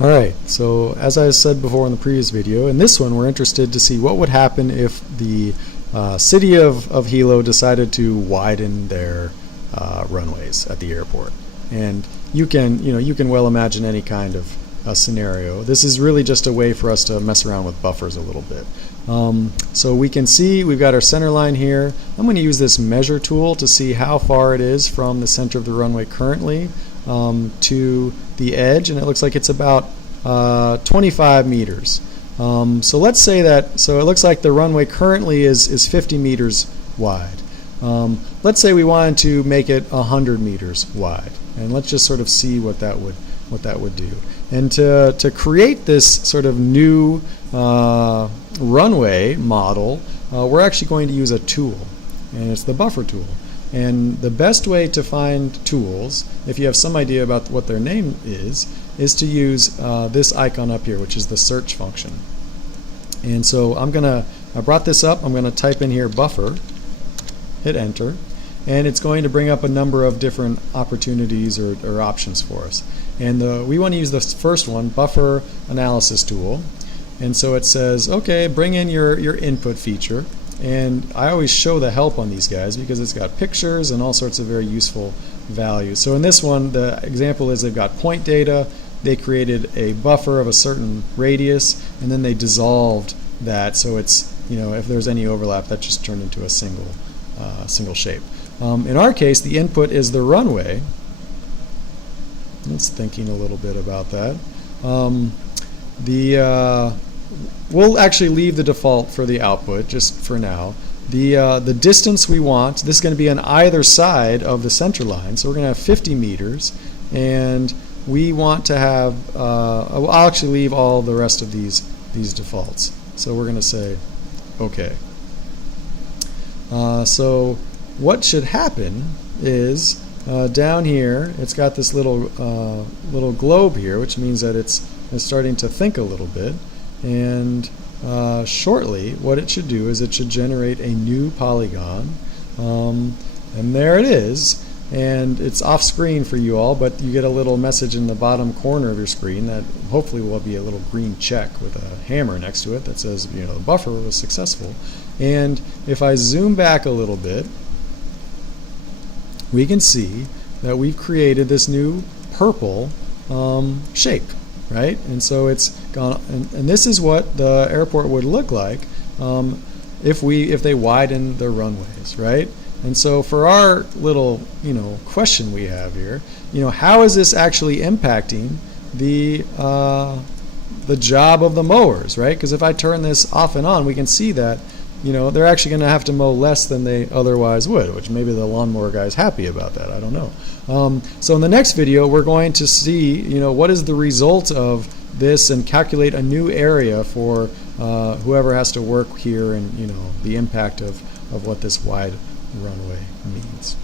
Alright, so as I said before in the previous video, in this one we're interested to see what would happen if the city of Hilo decided to widen their runways at the airport. And you can well imagine any kind of scenario. This is really just a way for us to mess around with buffers a little bit. So we can see we've got our center line here. I'm going to use this measure tool to see how far it is from the center of the runway currently to the edge, and it looks like it's about 25 meters. So let's say that, so it looks like the runway currently is 50 meters wide. Let's say we wanted to make it 100 meters wide, and let's just sort of see what that would do. And to create this sort of new runway model, we're actually going to use a tool, and it's the buffer tool. And the best way to find tools, if you have some idea about what their name is to use this icon up here, which is the search function. And so I brought this up, I'm going to type in here buffer, hit enter, and it's going to bring up a number of different opportunities or options for us. And we want to use the first one, buffer analysis tool. And so it says, okay, bring in your input feature. And I always show the help on these guys because it's got pictures and all sorts of very useful values. So in this one, the example is they've got point data, they created a buffer of a certain radius, and then they dissolved that so it's, if there's any overlap, that just turned into a single shape. In our case, the input is the runway. It's thinking a little bit about that. We'll actually leave the default for the output just for now. The distance we want, this is going to be on either side of the center line, so we're going to have 50 meters, and we want to have, I'll actually leave all the rest of these defaults. So we're going to say OK. So what should happen is down here it's got this little globe here, which means that it's starting to think a little bit. And shortly what it should do is it should generate a new polygon, and there it is, and it's off screen for you all, but you get a little message in the bottom corner of your screen that hopefully will be a little green check with a hammer next to it that says the buffer was successful. And if I zoom back a little bit, we can see that we've created this new purple shape. Right? And so it's gone, and this is what the airport would look like if they widen their runways, right? And so for our little question we have here, how is this actually impacting the job of the mowers, right? Because if I turn this off and on, we can see that they're actually going to have to mow less than they otherwise would, which maybe the lawnmower guy's happy about that. I don't know. So in the next video, we're going to see, what is the result of this and calculate a new area for whoever has to work here and, the impact of what this wide runway means.